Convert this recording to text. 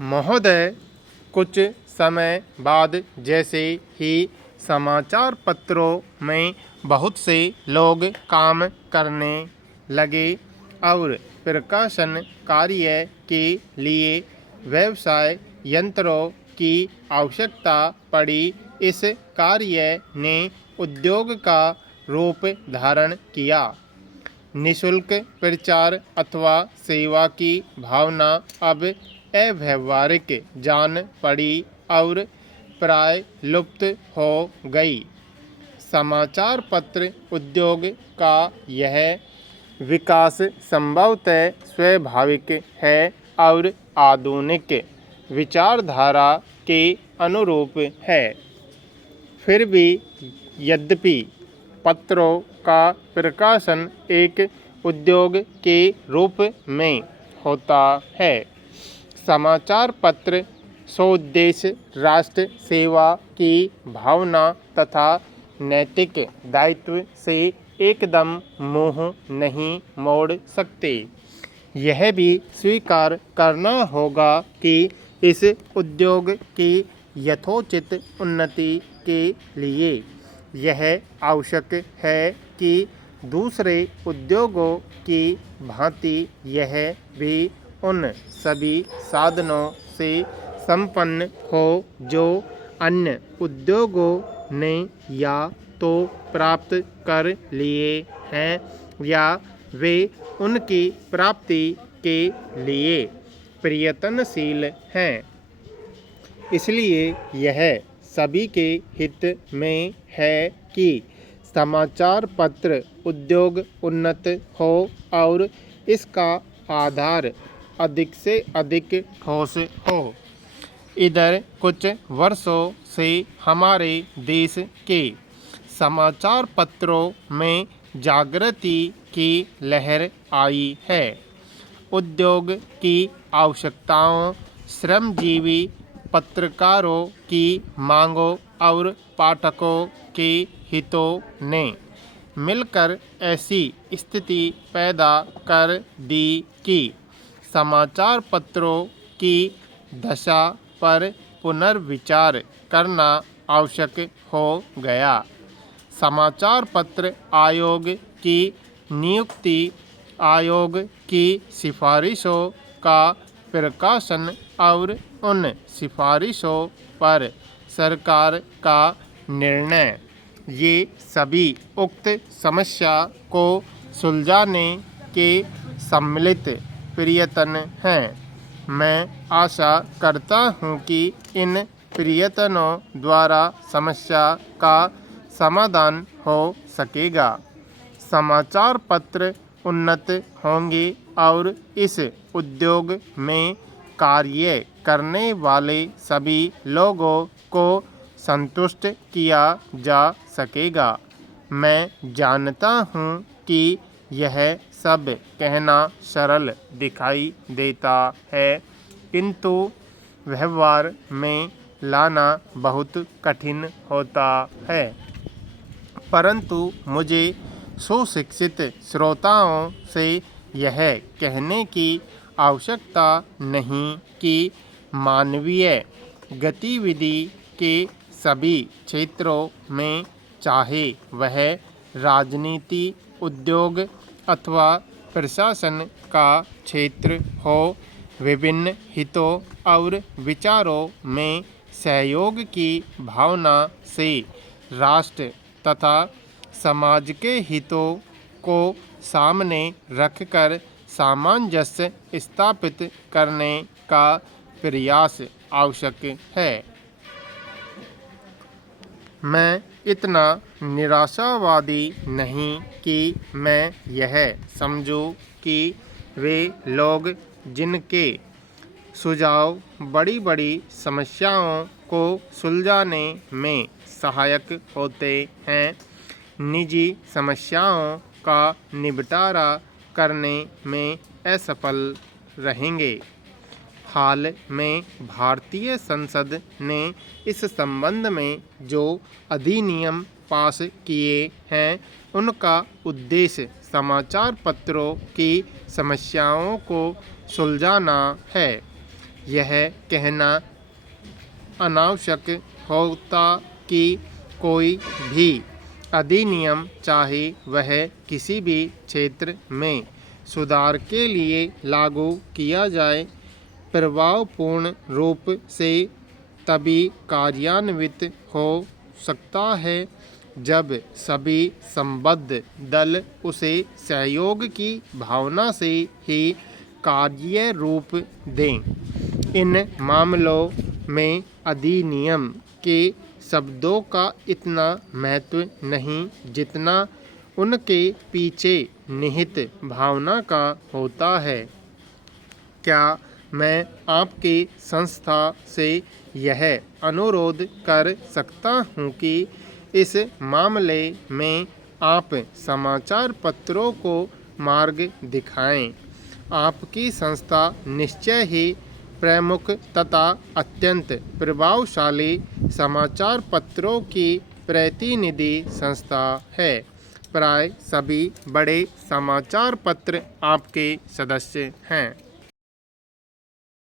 महोदय, कुछ समय बाद जैसे ही समाचार पत्रों में बहुत से लोग काम करने लगे और प्रकाशन कार्य के लिए व्यवसाय यंत्रों की आवश्यकता पड़ी, इस कार्य ने उद्योग का रूप धारण किया। निःशुल्क प्रचार अथवा सेवा की भावना अब अव्यावहारिक जान पड़ी और प्राय लुप्त हो गई। समाचार पत्र उद्योग का यह विकास संभवतः स्वाभाविक है और आधुनिक विचारधारा के अनुरूप है। फिर भी यद्यपि पत्रों का प्रकाशन एक उद्योग के रूप में होता है, समाचार पत्र सोद्देश्य राष्ट्र सेवा की भावना तथा नैतिक दायित्व से एकदम मुँह नहीं मोड़ सकते। यह भी स्वीकार करना होगा कि इस उद्योग की यथोचित उन्नति के लिए यह आवश्यक है कि दूसरे उद्योगों की भांति यह भी उन सभी साधनों से संपन्न हो जो अन्य उद्योगों ने या तो प्राप्त कर लिए हैं या वे उनकी प्राप्ति के लिए प्रयत्नशील हैं। इसलिए यह सभी के हित में है कि समाचार पत्र उद्योग उन्नत हो और इसका आधार अधिक से अधिक ठोस हो। इधर कुछ वर्षों से हमारे देश के समाचार पत्रों में जागृति की लहर आई है। उद्योग की आवश्यकताओं, श्रमजीवी पत्रकारों की मांगों और पाठकों के हितों ने मिलकर ऐसी स्थिति पैदा कर दी कि समाचार पत्रों की दशा पर पुनर्विचार करना आवश्यक हो गया। समाचार पत्र आयोग की नियुक्ति, आयोग की सिफारिशों का प्रकाशन और उन सिफारिशों पर सरकार का निर्णय, ये सभी उक्त समस्या को सुलझाने के सम्मिलित प्रयत्न हैं। मैं आशा करता हूँ कि इन प्रयत्नों द्वारा समस्या का समाधान हो सकेगा, समाचार पत्र उन्नत होंगे और इस उद्योग में कार्य करने वाले सभी लोगों को संतुष्ट किया जा सकेगा। मैं जानता हूँ कि यह सब कहना सरल दिखाई देता है, किंतु व्यवहार में लाना बहुत कठिन होता है। परंतु मुझे सुशिक्षित श्रोताओं से यह कहने की आवश्यकता नहीं कि मानवीय गतिविधि के सभी क्षेत्रों में, चाहे वह राजनीति, उद्योग अथवा प्रशासन का क्षेत्र हो, विभिन्न हितों और विचारों में सहयोग की भावना से राष्ट्र तथा समाज के हितों को सामने रखकर सामंजस्य स्थापित करने का प्रयास आवश्यक है। मैं इतना निराशावादी नहीं कि मैं यह समझूं कि वे लोग जिनके सुझाव बड़ी बड़ी समस्याओं को सुलझाने में सहायक होते हैं, निजी समस्याओं का निपटारा करने में असफल रहेंगे। हाल में भारतीय संसद ने इस संबंध में जो अधिनियम पास किए हैं, उनका उद्देश्य समाचार पत्रों की समस्याओं को सुलझाना है। यह कहना अनावश्यक होता कि कोई भी अधिनियम, चाहे वह किसी भी क्षेत्र में सुधार के लिए लागू किया जाए, प्रभावपूर्ण रूप से तभी कार्यान्वित हो सकता है जब सभी संबद्ध दल उसे सहयोग की भावना से ही कार्य रूप दें। इन मामलों में अधिनियम के शब्दों का इतना महत्व नहीं जितना उनके पीछे निहित भावना का होता है। क्या मैं आपकी संस्था से यह अनुरोध कर सकता हूँ कि इस मामले में आप समाचार पत्रों को मार्ग दिखाएं? आपकी संस्था निश्चय ही प्रमुख तथा अत्यंत प्रभावशाली समाचार पत्रों की प्रतिनिधि संस्था है। प्राय सभी बड़े समाचार पत्र आपके सदस्य हैं।